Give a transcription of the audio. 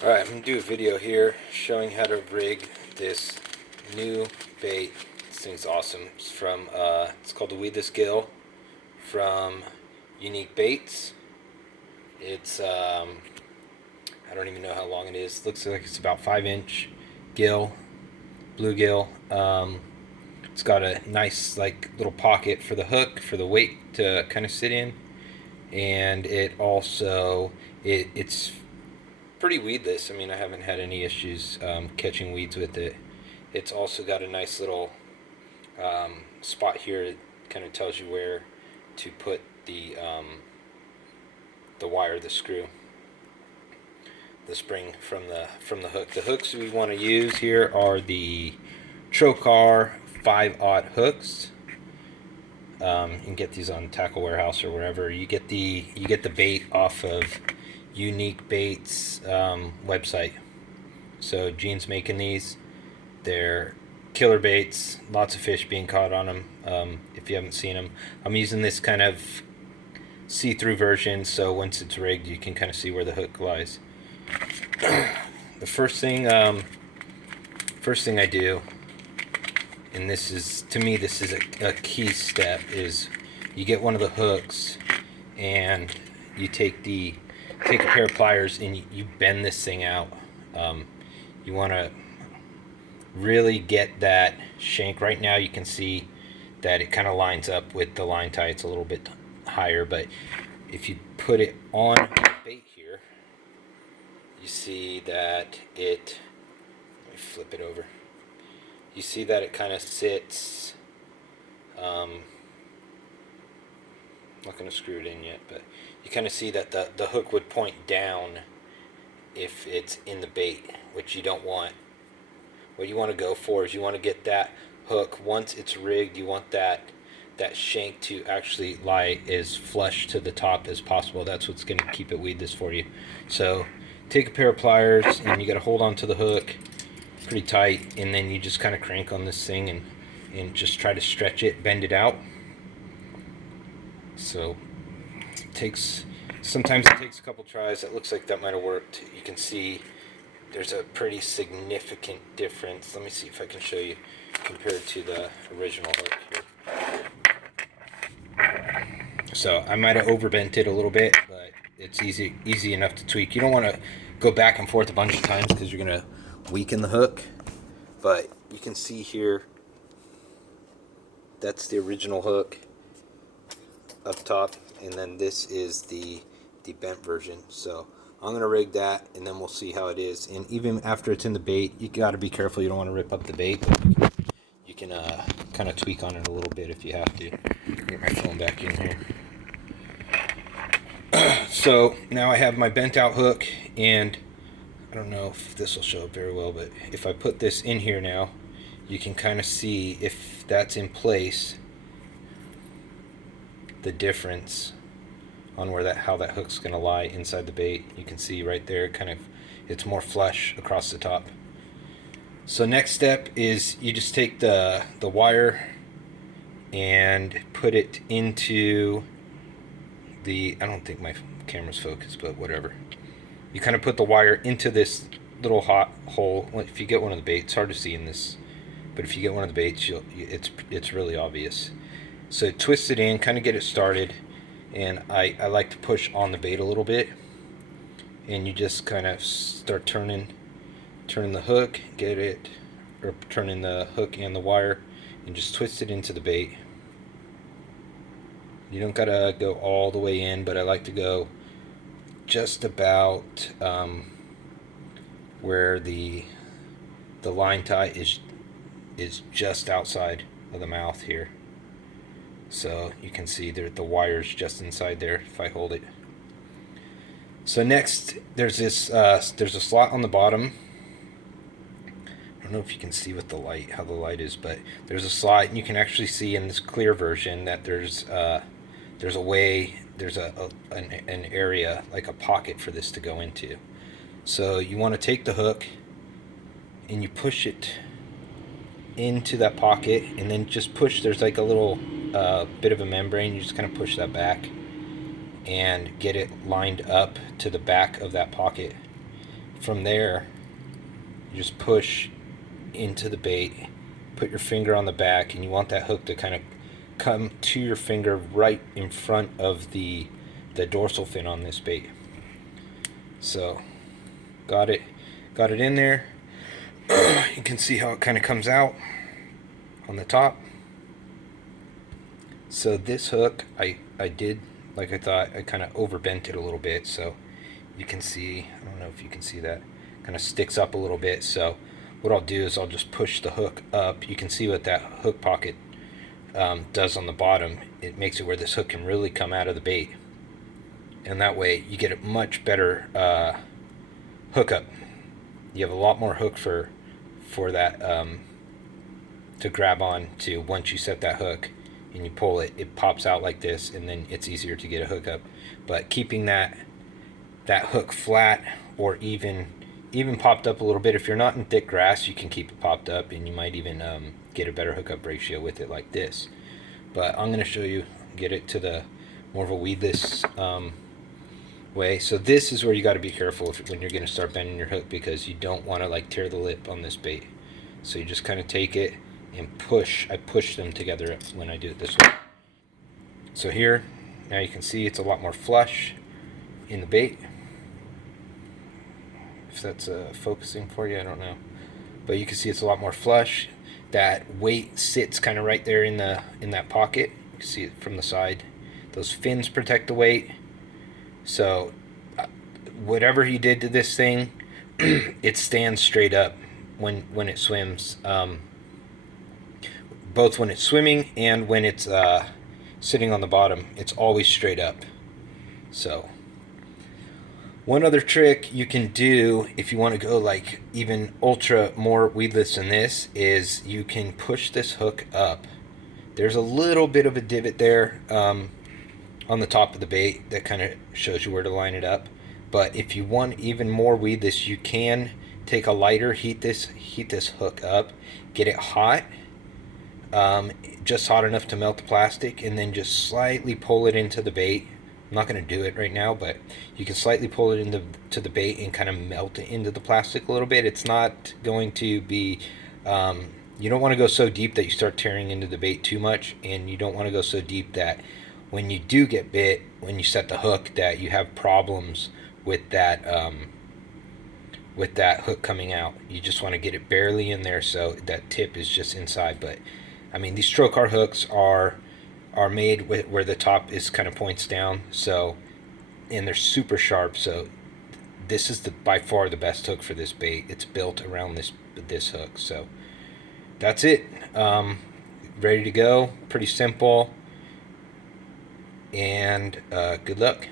Alright, I'm going to do a video here showing how to rig this new bait. This thing's awesome. It's from, it's called the Weedless Gill from Yunique Baits. It's, I don't even know how long it is. Looks like it's about 5-inch gill, bluegill. It's got a nice like little pocket for the hook, for the weight to kind of sit in. And it also, it's pretty weedless. I mean, I haven't had any issues catching weeds with it. It's also got a nice little spot here that kind of tells you where to put the wire, the screw, the spring from the hook. The hooks we want to use here are the Trocar 5/0 hooks. You can get these on Tackle Warehouse or wherever. You get the bait off of Yunique Baits website. So Gene's making these. They're killer baits. Lots of fish being caught on them. If you haven't seen them, I'm using this kind of see-through version. So once it's rigged, you can kind of see where the hook lies. The first thing I do, and this is, to me, this is a key step, is you get one of the hooks and you take a pair of pliers and you bend this thing out. You want to really get that shank. Right now you can see that it kind of lines up with the line tie. It's a little bit higher, but if you put it on the bait here, you see that it, let me flip it over. You see that it kind of sits, I'm not going to screw it in yet, but you kind of see that the hook would point down if it's in the bait, which you don't want. What you want to go for is you want to get that hook, once it's rigged, you want that shank to actually lie as flush to the top as possible. That's what's going to keep it weedless for you. So take a pair of pliers and you got to hold on to the hook pretty tight, and then you just kind of crank on this thing and just try to stretch it, bend it out. So sometimes it takes a couple tries. It looks like that might have worked. You can see there's a pretty significant difference. Let me see if I can show you compared to the original hook here. So I might have overbent it a little bit, but it's easy enough to tweak. You don't want to go back and forth a bunch of times because you're going to weaken the hook. But you can see here, that's the original hook up top, and then this is the bent version. So I'm going to rig that, and then we'll see how it is. And even after it's in the bait, you got to be careful. You don't want to rip up the bait, but you can kind of tweak on it a little bit if you have to. Get my phone back in here. So now I have my bent out hook, and I don't know if this will show up very well, but if I put this in here now, you can kind of see, if that's in place, the difference on where how that hook's going to lie inside the bait. You can see right there, kind of, it's more flush across the top. So next step is you just take the wire and put it into the, I don't think my camera's focused, but whatever. You kind of put the wire into this little hot hole. If you get one of the baits, it's hard to see in this, but if you get one of the baits, it's really obvious. So twist it in, kind of get it started, and I like to push on the bait a little bit, and you just kind of start turning the hook, turning the hook and the wire, and just twist it into the bait. You don't gotta go all the way in, but I like to go just about where the line tie is just outside of the mouth here. So you can see the wire's just inside there if I hold it. So next, there's this there's a slot on the bottom. I don't know if you can see with the light how the light is, but there's a slot, and you can actually see in this clear version that there's a way, there's an area, like a pocket for this to go into. So you want to take the hook and you push it into that pocket, and then just push, there's like a little bit of a membrane, you just kind of push that back and get it lined up to the back of that pocket. from there, you just push into the bait, put your finger on the back, and you want that hook to kind of come to your finger right in front of the dorsal fin on this bait. So got it in there. You can see how it kind of comes out on the top. So this hook I did like I thought. I kind of overbent it a little bit, so you can see, I don't know if you can see that, kind of sticks up a little bit. So what I'll do is I'll just push the hook up. You can see what that hook pocket does on the bottom. It makes it where this hook can really come out of the bait, and that way you get a much better hookup. You have a lot more hook for that to grab on to. Once you set that hook and you pull it, it pops out like this, and then it's easier to get a hookup. But keeping that hook flat, or even popped up a little bit, if you're not in thick grass, you can keep it popped up, and you might even get a better hookup ratio with it like this. But I'm going to show you, get it to the more of a weedless way. So this is where you got to be careful when you're going to start bending your hook, because you don't want to like tear the lip on this bait. So you just kind of take it and push. I push them together when I do it this way. So here, now you can see it's a lot more flush in the bait. If that's focusing for you, I don't know. But you can see it's a lot more flush. That weight sits kind of right there in that pocket. You can see it from the side. Those fins protect the weight. So whatever he did to this thing, it stands straight up when it swims. Both when it's swimming and when it's sitting on the bottom, it's always straight up. So one other trick you can do if you want to go like even ultra more weedless than this is you can push this hook up. There's a little bit of a divot there on the top of the bait that kind of shows you where to line it up. But if you want even more weedless, you can take a lighter, heat this hook up, get it hot, just hot enough to melt the plastic, and then just slightly pull it into the bait. I'm not going to do it right now, but you can slightly pull it into the bait and kind of melt it into the plastic a little bit. It's not going to be, you don't want to go so deep that you start tearing into the bait too much, and you don't want to go so deep that when you do get bit, when you set the hook, that you have problems with that hook coming out. You just want to get it barely in there so that tip is just inside. But I mean, these trocar hooks are made where the top is kind of points down, so, and they're super sharp. So this is by far the best hook for this bait. It's built around this hook. So that's it. Ready to go. Pretty simple. And good luck.